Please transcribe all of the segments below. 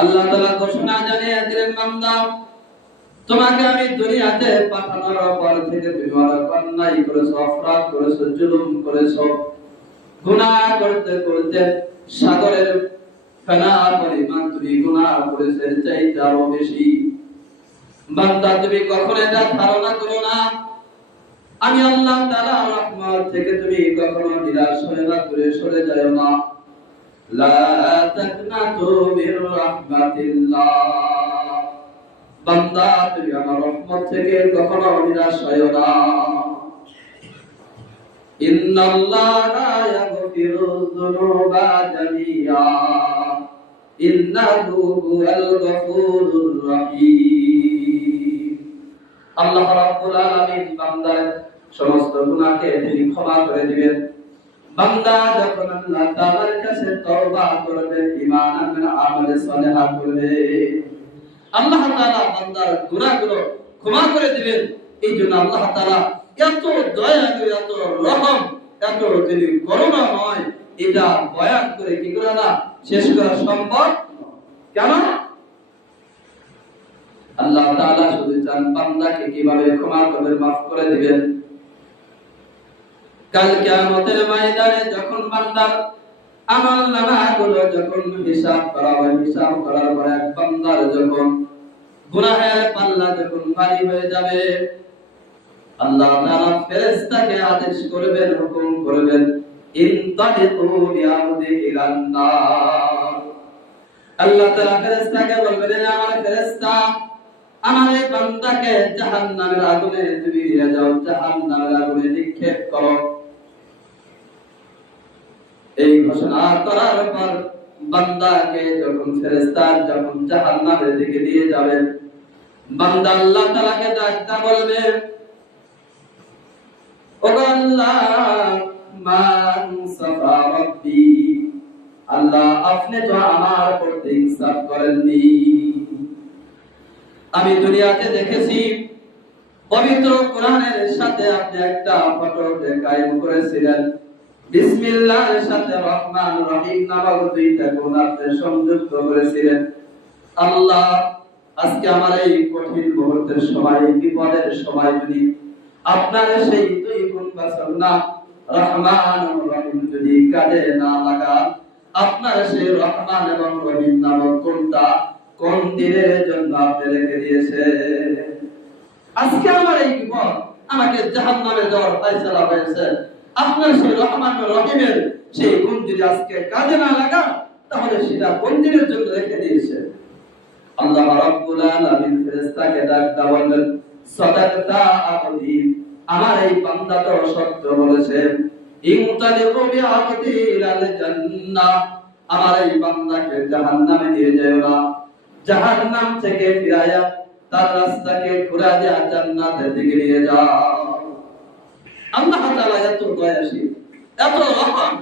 আল্লাহ তাআলা ঘোষণা জানিয়ে দিলেন, বান্দা, তোমাকে আমি দুনিয়াতে পাঠানোর পর থেকে তুমি অন্যায় করেছ অপরাধ করেছ, জুলুম করেছ, গুনাহ করতে করতে সাগরের ফেনা পরিমাণ তুমি গুনাহ করেছ, চাইতে আরও বেশি। বান্দা, তুমি কখনো এটা ধারণা করো না? আমি আল্লাহ তাআলা রহমত থেকে তুমি কখনো নিরাশ হয়ে না, দূরে সরে যাও না লা তাকনাতু মির রাহমাতিল্লাহ বান্দা, তুমি আমার রহমত থেকে কখনো নিরাশ হয়ো না। আল্লাহ বান্দার সমস্ত গুনাহকে তিনি ক্ষমা করে দিবেন। বান্দা যখন আল্লাহ তাআলার কাছে তওবা করবে, ঈমান আনবে করবে। আল্লাহ তাআলা বান্দার গুনাহগুলো ক্ষমা করে দিবেন। আল্লাহ তাআলা এত দয়ালু, এত রহম, এত করুণা নয় এটা বয়ান করে কি করে না শেষ করা সম্ভব কেন? আল্লাহ তাআলা শুধু চান বান্দাকে কীভাবে ক্ষমা করবেন, মাফ করে দিবেন। কাল কিয়ামতের ময়দানে যখন বান্দা আমল নামাগুলো যখন হিসাব করা হিসাব করার পর এক বান্দার যখন গুনাহের পাল্লা যখন ভারী হয়ে যাবে, আল্লাহ তাআলা ফেরেশতাকে আদেশ করবেন, হুকুম করবেন নার। আল্লাহ তাআলা ফেরেশতাকে বলবেন, "এ আমার ফেরেশতা, আমার এই বান্দাকে জাহান্নামের আগুনে তুমি নিয়ে যাও, জাহান্নামের আগুনে নিক্ষেপ করো। এই ঘোষণা করার পর বান্দাকে যখন ফেরেশতা যখন জাহান্নামের দিকে নিয়ে যাবেন বান্দা আল্লাহ তাআলাকে বলবে ও আল্লাহ, মান সাফা রাব্বি, আল্লাহ আপনি তো আমার প্রতি ইনসাফ করেননি। আমি দুনিয়াতে দেখেছি, পবিত্র কোরআনের সাথে আপনি একটা ফটো কায়েম করেছিলেন। বিসমিল্লাহর সাথে রহমান রহিম নামক দুইটা গুণ সংযুক্ত করেছিলেন। আল্লাহ, আজকে আমার এই কঠিন মুহূর্তের সময় বিপদের সময় যদি আপনার সেই দুই গুণ বাসন না রহমান রহিম যদি কাজে না লাগান, আপনার সেই রহমান এবং রহিম নামক গুণটা কোন দিনের জন্য আপনি রেখে দিয়েছে আজকে আমার এই বিপদ আমাকে জাহান নামে যাওয়ার ফয়সালা হয়েছে। আপনার সেই রহমান রহিমের সেই গুণ যদি আজকে কাজে না লাগান তাহলে সেটা কোন দিনের জন্য রেখে দিয়েছে? আল্লাহ রাব্বুল আলামিন ফেরেশতাকে ডাকতে বললেন, সাদাকতা আবদি। আমার এই বান্দা তো সত্য বলেছে। ইনতালিকু বিআবদি ইলাল জান্নাহ। আমার এই বান্দাকে জাহান্নামে নিয়ে যেও না। জাহান্নাম থেকে ফিরায়া তার রাস্তাকে ঘুরা দেয়া জান্নাতের দিকে নিয়ে যাও। আল্লাহ এত এত রহমান,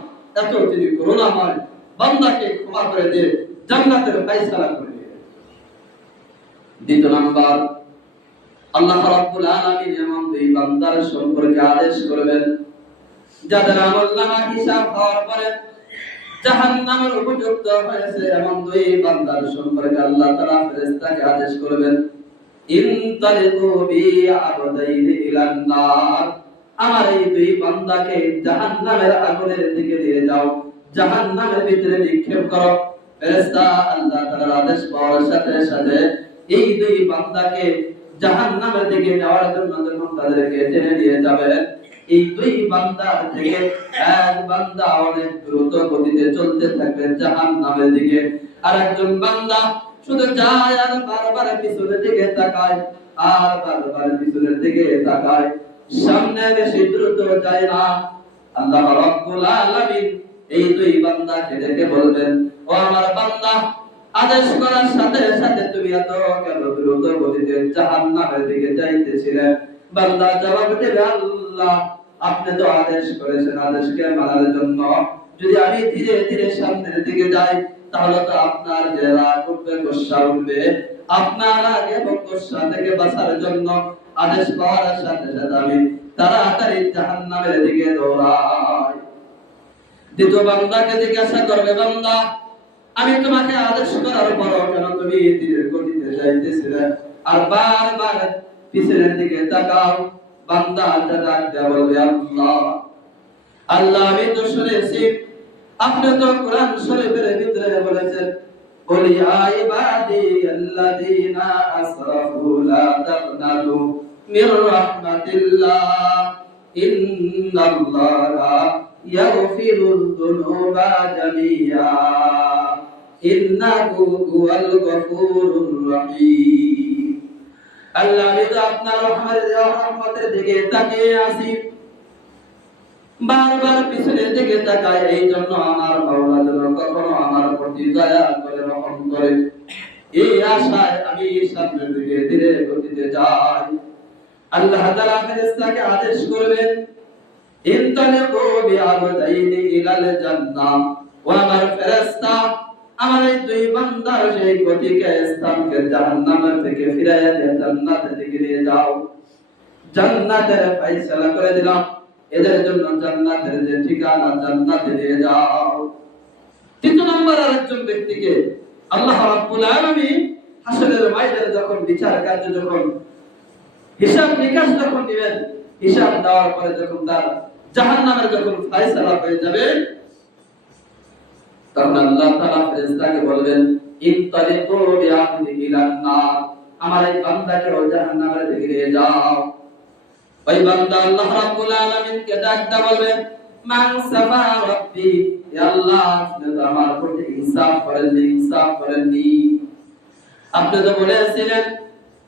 এত তিনি করুণাময়, বান্দাকে ক্ষমা করে দিয়ে জান্নাতের করে দ্বিতীয় নাম্বার, আল্লাহ রাব্বুল আলামিন এমন দুই বান্দার সম্পর্কে আদেশ করবেন, যাদের হিসাব হওয়ার পরে জাহান্নামের উপযুক্ত হয়েছে এমন দুই বান্দার সম্পর্কে আল্লাহ তাআলা ফেরেশতাকে আদেশ করবেন, ইনতালিকু বি ইলান নার। আমার এই দুই বান্দাকে জাহান্নামের আগুনের দিকে নিয়ে যাও। জাহান্নামের ভিতরে নিক্ষেপ করো। ফেরেশতা আল্লাহ তাআলার আদেশ পাওয়ার সাথে সাথে এই দুই বান্দাকে জাহান্নামের দিকে নেওয়ার জন্য যখন তাদেরকে টেনে নিয়ে যাবেন এই দুই বান্দার থেকে এক বান্দা অনেক দ্রুত গতিতে চলতে থাকবে জাহান্নামের দিকে। আর একজন বান্দা শুধু যায় আর বারবার পিছনের দিকে তাকায়, আর বারবার পিছনের দিকে তাকায়। সামনে বেশি দ্রুত যায় না। আল্লাহ রাব্বুল আলামিন এই দুই বান্দাকে ডেকে বলবেন, ও আমার বান্দা, আদেশ করার সাথে সাথে তুমি এত কেন দ্রুত গতিতে জাহান্নামের দিকে যাইতেছিলে? বান্দা জবাব দেবে, আল্লাহ, আপনি তো আদেশ করেছেন আদেশকে মানার জন্য। যদি আমি ধীরে ধীরে সামনের দিকে যাই, তাহলে তো আপনার রাগ উঠবে, গোসা উঠবে। আপনার রাগ এবং গোসা থেকে বাঁচার জন্য আদেশ পাওয়ার সাথে সাথে আমি তাড়াতাড়ি জাহান্নামের দিকে দৌড়াই। দ্বিতীয় বান্দাকে জিজ্ঞাসা করবে, বান্দা, আমি তোমাকে আদেশ করার পরও কেন তুমি ধীরে গতিতে যাইতেছিলে? আর বারবার পিছনের দিকে তাকাও। বান্দা আল্লাহ ডাক দেয়া বলবে, আল্লাহ আল্লাহ, আমি তো শুনেছি, আপনি তো কোরআন শরীফের ভিতরে বলেছেন, বলি আইবাদি আল্লাযীনা আসরাফু লা তাকনাতু من رحمة الله إن الله يغفر الذنوب جميعا إنه هو الغفور الرحيم আল্লাহ আমি তো আপনার রহমতের রহমতের দিকে তাকিয়ে আছি বারবার পিছনের দিকে তাকায় এই জন্য আমার মাওলা যেন কখনো আমার প্রতি দয়া করে রহম করে এই আশায় আমি সামনের দিকে ধীরে গতিতে যাই আল্লাহ তাআলা ফেরেশতাকে আদেশ করবেন, ইনতালিকু বিআবদাইনি ইলাল জান্নাহ। ও আমার ফেরেশতা, আমার এই দুই বান্দার সেই গতিকে স্থানকে জাহান্নামের থেকে ফিরাইয়া দিয়ে জান্নাতের দিকে নিয়ে যাও। জান্নাতের ফয়সালা করে দিলাম। এদের জন্য জান্নাতের যে ঠিকানা জান্নাতে নিয়ে যাও। তৃতীয় নম্বর আরেকজন ব্যক্তিকে আল্লাহ রাব্বুল আলামিন হাসরের ময়দানে যখন বিচার কার্য যখন হিসাব নিকাশ যখন দিবেন, হিসাব দেওয়ার পরে যখন তার জাহান্নামের যখন ফয়সালা হয়ে যাবে, তখন আল্লাহ তাআলা ফেরেশতাকে বলবেন ইনতালিকু বিআবদি ইলান নার আমার এই বান্দাকে ও জাহান্নামের দিকে নিয়ে যাও। ওই বান্দা আল্লাহ রাব্বুল আলামিন কে ডাকতে মান সাফা রাব্বি ইয়া আল্লাহ, আপনি তো আমার প্রতি ইনসাফ করেননি ইনসাফ করেননি। আপনি তো বলেছিলেন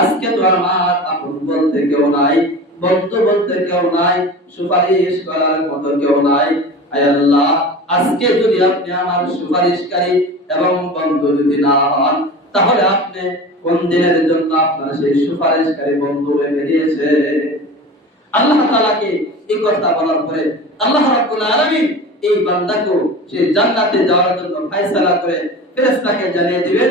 আজকে তো আমার আপন বলতে কেউ নাই বন্ধু বলতে কেউ নাই, সুপারিশ করার মতো কেউ নাই। আল্লাহ, আজকে যদি আপনি আমার সুপারিশকারী এবং বন্ধু যদি না হন, তাহলে আপনি কোন দিনের জন্য আপনার সেই সুপারিশকারী বন্ধু রেখে দিয়েছে? আল্লাহ তাআলাকে এই কথা বলার পরে আল্লাহ রাব্বুল আলামিন এই বান্দাকে সে জান্নাতে যাওয়ার জন্য ফয়সালা করে ফেরেশতাকে জানিয়ে দিবেন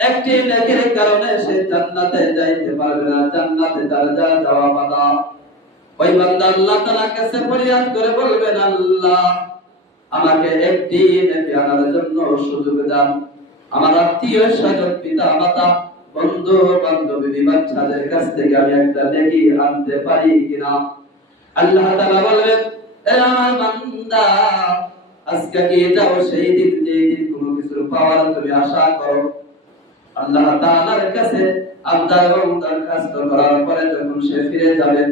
একটি নেকের কারণে সে জান্নাতে যাইতে পারবে না, জান্নাতে তার যা যাওয়া বাধা ওই বান্দা আল্লাহ তাআলার কাছে ফরিয়াদ করে বলবেন, আল্লাহ, আমাকে একটি নেকি আনার জন্য সুযোগ দান আমার আত্মীয় স্বজন পিতা মাতা বন্ধু বান্ধবী বাচ্চাদের কাছ থেকে আমি একটা নেকি আনতে পারি কিনা? আল্লাহ তাআলা বলবেন, এ আমার বান্দা, আজকে কি যাও সেই দিন যে দিন কোনো কিছু পাওয়ার তুমি আশা করো? আল্লাহ তাআলার কাছে আবদার এবং দরখাস্ত করার পরে যখন সে ফিরে যাবে,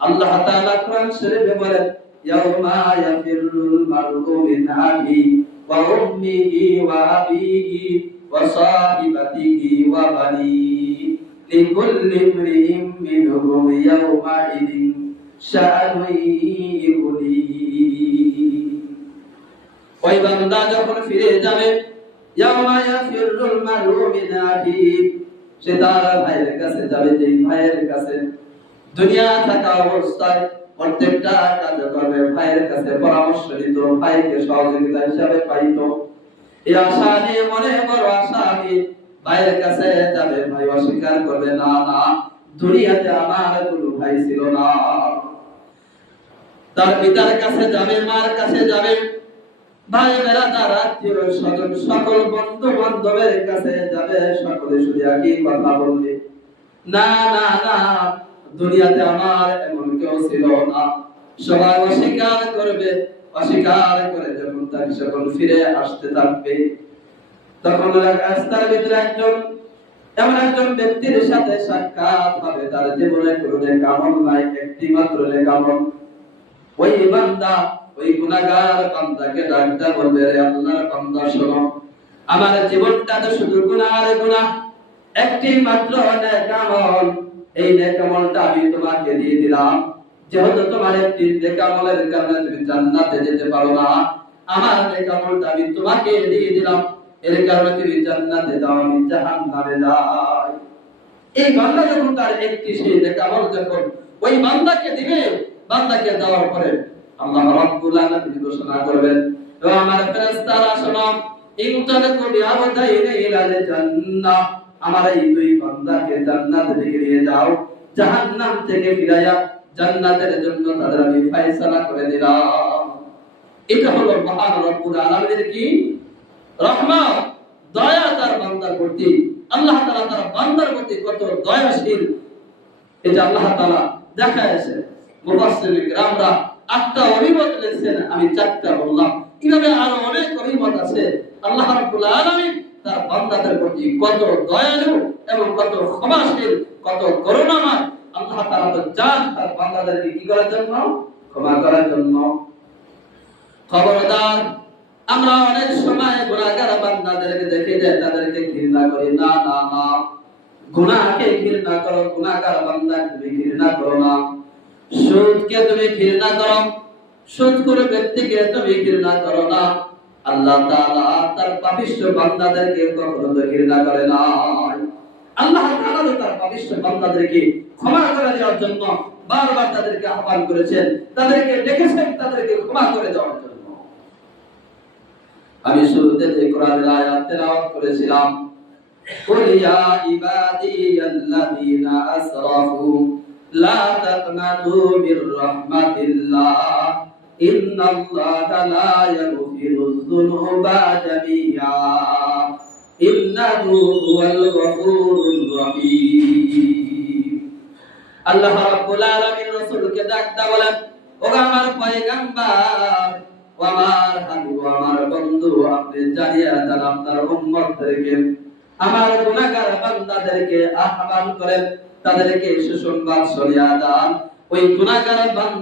আল্লাহ তাআলা কোরআন শরীফে বলেন ইয়াউমা ইয়াফিরুল মারউ মিন আখি ওয়া উম্মিহি ওয়া আবিহি ওয়া সাহিবাতিহি ওয়া বানি লিকুল্লি ইমরিইম মিনহুম ইয়াউমাইদিন ওই বান্দা যখন ফিরে যাবে সে তার ভাইয়ের কাছে যাবে, যেই ভাইয়ের কাছে দুনিয়া থাকা অবস্থায় প্রত্যেকটা কাজ করবে ভাইয়ের কাছে পরামর্শ নিত, ভাইকে সহযোগিতা হিসাবে পাইত। এই আশা নিয়ে, মনে বড় আশা নিয়ে ভাইয়ের কাছে যাবে। ভাই অস্বীকার করবে, না না, দুনিয়াতে আমার কোনো ভাই ছিল না। তার পিতার কাছে যাবে, মার কাছে যাবে। সকল দুনিয়াতে আমার এমন কেউ ছিল না। সবাই অস্বীকার করবে, অস্বীকার করে যখন তাকে সকল ফিরে আসতে থাকবে। তখন রাস্তার ভিতরে একজন এমন একজন ব্যক্তির সাথে সাক্ষাৎ হবে। তার জীবনে কোনো একটি মাত্র নেকামল ওই বান্দা ওই গুনাহগার বান্দাকে ডাকতে বলবে রে আল্লাহর বান্দা, শোনো। আমার জীবনটা তো শুধু গুনাহ গুনাহ একটি মাত্র নেকামল এই নেকামলটা আমি তোমাকে দিয়ে দিলাম। যেহেতু তোমার একটি নেকামলের কারণে তুমি জান্নাতে যেতে পারো না, আমার নেকামলটা আমি তোমাকে দিয়ে দিলাম। এর কারণে তুমি জান্নাতে যাও আমি জাহান্নামে যাই এই বান্দা যখন তার একটি সেই নেকামল যখন ওই বান্দাকে দিবে, বান্দাকে দেওয়ার পরে আল্লাহ রাব্বুল আলামিন ঘোষণা করবেন। ও আমার ফেরেশতারা শোনো ইনতালাকু বিআবদাইনি ইলাল জান্নাহ, আমার এই দুই বান্দাকে জান্নাতে দিকে নিয়ে যাও। জাহান্নাম থেকে ফিরাইয়া জান্নাতের জন্য তাদের আমি ফয়সালা করে দিলাম। এটা হলো মহান রব্বুল আলামিনের কি? রহমত, দয়া তার বান্দার প্রতি। আল্লাহ তাআলা তার বান্দার প্রতি কত দয়াশীল। এটা আল্লাহ তাআলা দেখায়ছে মুফাসসির গ্রামরা আটটা অভিমত লিখছেন আমি চারটা বললাম। কীভাবে আরও অনেক অভিমত আছে। আল্লাহ রাব্বুল আলামিন তার বান্দাদের প্রতি কত দয়ালু এবং কত ক্ষমাশীল, কত করুণাময়। আল্লাহ তাআলা তো চান তার বান্দাদেরকে কি করার জন্য? ক্ষমা করার জন্য। খবরদার, আমরা অনেক সময় গুনাহগার বান্দাদেরকে দেখে যে তাদেরকে ঘৃণা করি। না না না। গুনাহকে ঘৃণা করো, গুনাহগার বান্দাকে ঘৃণা করো না। সুদকে তুমি ঘৃণা করো সুদ করে ব্যক্তিকে তুমি ঘৃণা করো না আল্লাহ তাআলা তার পাপিষ্ঠ বান্দাদেরকে কখনো তো ঘৃণা করে না আল্লাহ তাআলা তো তার পাপিষ্ঠ বান্দাদেরকে ক্ষমা করে দেওয়ার জন্য বারবার তাদেরকে আহ্বান করেছেন তাদেরকে ডেকেছেন তাদেরকে ক্ষমা করে দেওয়ার জন্য আমি শুরুতে যে কোরআনের আয়াত তেলাওয়াত করেছিলাম قل يا عبادي الذين أسرفوا لا تقنطوا من رحمة الله إن الله لا يغفر الذنوب جميعا إنه هو الغفور الرحيم আল্লাহ রাব্বুল আলামিন রাসূলকে ডাকতে বলেন ও আমার পয়গম্বর ও আমার হাবিব ও আমার বন্ধু আপনি জানিয়ে দেন আপনার উম্মতদেরকে আমার গুনাহগার বান্দাদেরকে আহ্বান করেন তাদেরকে সুসংবাদ শরিয়া দান। ওই গুণাগারের বান্দা